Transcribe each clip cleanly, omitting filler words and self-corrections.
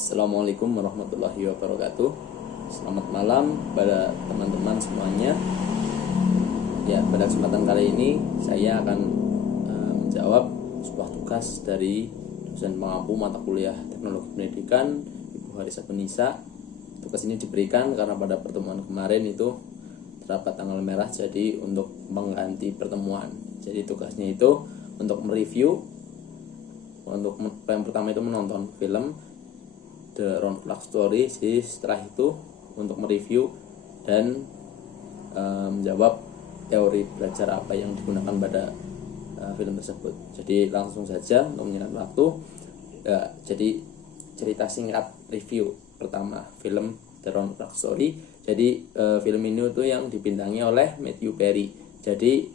Assalamualaikum warahmatullahi wabarakatuh. Selamat malam pada teman-teman semuanya. Ya, pada kesempatan kali ini saya akan menjawab sebuah tugas dari dosen pengampu mata kuliah Teknologi Pendidikan, Ibu Harisa Benisa. Tugas ini diberikan karena pada pertemuan kemarin itu terdapat tanggal merah, jadi untuk mengganti pertemuan. Jadi tugasnya itu untuk mereview. Untuk yang pertama itu menonton film The Round Clock Story. Jadi setelah itu untuk mereview dan menjawab teori belajar apa yang digunakan pada film tersebut. Jadi langsung saja untuk menyingkat waktu ya, jadi cerita singkat review pertama film The Round Clock Story. Jadi film ini itu yang dibintangi oleh Matthew Perry. Jadi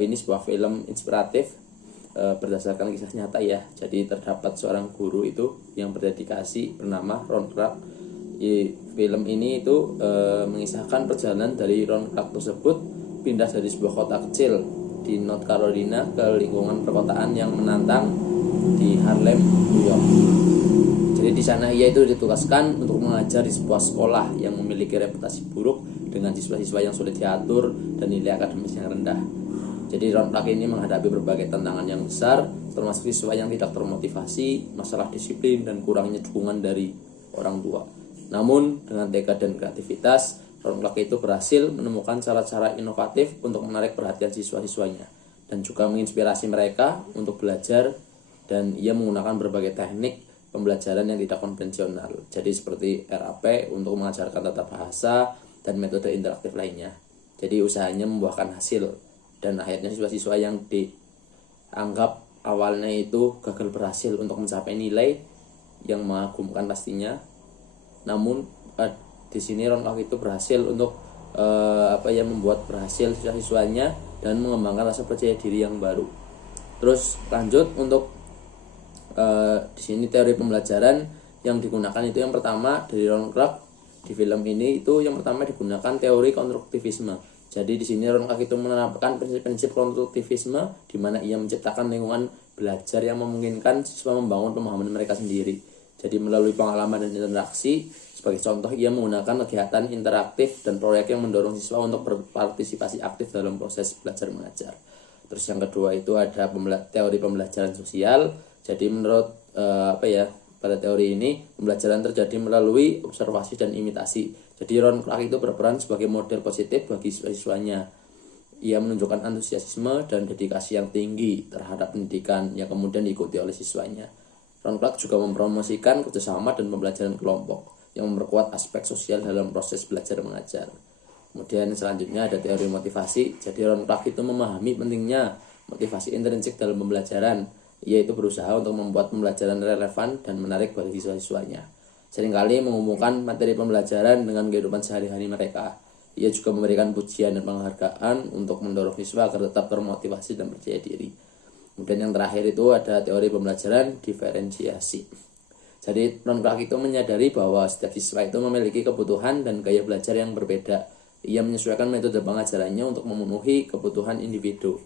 ini sebuah film inspiratif berdasarkan kisah nyata ya. Jadi terdapat seorang guru itu yang berdedikasi bernama Ron Clark. Film ini itu mengisahkan perjalanan dari Ron Clark tersebut pindah dari sebuah kota kecil di North Carolina ke lingkungan perkotaan yang menantang di Harlem, New York. Jadi di sana ia itu ditugaskan untuk mengajar di sebuah sekolah yang memiliki reputasi buruk dengan siswa-siswa yang sulit diatur dan nilai akademis yang rendah. Jadi Ron Clark ini menghadapi berbagai tantangan yang besar, termasuk siswa yang tidak termotivasi, masalah disiplin, dan kurangnya dukungan dari orang tua. Namun dengan tekad dan kreativitas, Ron Clark itu berhasil menemukan cara-cara inovatif untuk menarik perhatian siswa-siswanya dan juga menginspirasi mereka untuk belajar, dan ia menggunakan berbagai teknik pembelajaran yang tidak konvensional. Jadi seperti RAP untuk mengajarkan tata bahasa dan metode interaktif lainnya. Jadi usahanya membuahkan hasil. Dan akhirnya siswa-siswa yang dianggap awalnya itu gagal berhasil untuk mencapai nilai yang mengagumkan pastinya. Namun di sini Ron Clark itu berhasil untuk membuat berhasil siswa-siswanya dan mengembangkan rasa percaya diri yang baru. Terus lanjut untuk di sini teori pembelajaran yang digunakan itu yang pertama dari Ron Clark di film ini itu yang pertama digunakan teori konstruktivisme. Jadi di sini Ron Clark itu menerapkan prinsip-prinsip konstruktivisme di mana ia menciptakan lingkungan belajar yang memungkinkan siswa membangun pemahaman mereka sendiri. Jadi melalui pengalaman dan interaksi, sebagai contoh ia menggunakan kegiatan interaktif dan proyek yang mendorong siswa untuk berpartisipasi aktif dalam proses belajar mengajar. Terus yang kedua itu ada teori pembelajaran sosial. Jadi menurut pada teori ini pembelajaran terjadi melalui observasi dan imitasi. Jadi Ron Clark itu berperan sebagai model positif bagi siswa-siswanya. Ia menunjukkan antusiasme dan dedikasi yang tinggi terhadap pendidikan yang kemudian diikuti oleh siswanya. Ron Clark juga mempromosikan kerjasama dan pembelajaran kelompok yang memperkuat aspek sosial dalam proses belajar mengajar. Kemudian selanjutnya ada teori motivasi. Jadi Ron Clark itu memahami pentingnya motivasi intrinsik dalam pembelajaran. Ia itu berusaha untuk membuat pembelajaran relevan dan menarik bagi siswa-siswanya. Seringkali menghubungkan materi pembelajaran dengan kehidupan sehari-hari mereka. Ia juga memberikan pujian dan penghargaan untuk mendorong siswa agar tetap termotivasi dan percaya diri. Kemudian yang terakhir itu ada teori pembelajaran diferensiasi. Jadi Ron Clark itu menyadari bahwa setiap siswa itu memiliki kebutuhan dan gaya belajar yang berbeda. Ia menyesuaikan metode pengajarannya untuk memenuhi kebutuhan individu,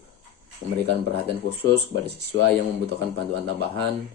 memberikan perhatian khusus kepada siswa yang membutuhkan bantuan tambahan,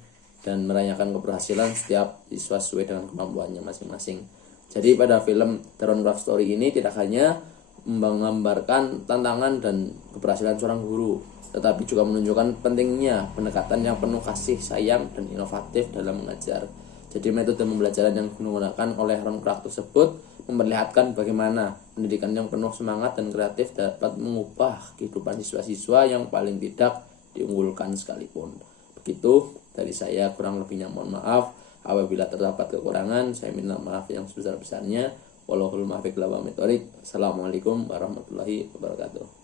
dan merayakan keberhasilan setiap siswa sesuai dengan kemampuannya masing-masing. Jadi pada film The Round Clock Story ini tidak hanya menggambarkan tantangan dan keberhasilan seorang guru, tetapi juga menunjukkan pentingnya pendekatan yang penuh kasih sayang dan inovatif dalam mengajar. Jadi metode pembelajaran yang digunakan oleh Ron Clark tersebut memperlihatkan bagaimana pendidikan yang penuh semangat dan kreatif dapat mengubah kehidupan siswa-siswa yang paling tidak diunggulkan sekalipun. Begitu dari saya, kurang lebihnya mohon maaf. Apabila terdapat kekurangan, saya minta maaf yang sebesar-besarnya. Wallahul muwaffiq ila aqwamit thoriq. Assalamualaikum warahmatullahi wabarakatuh.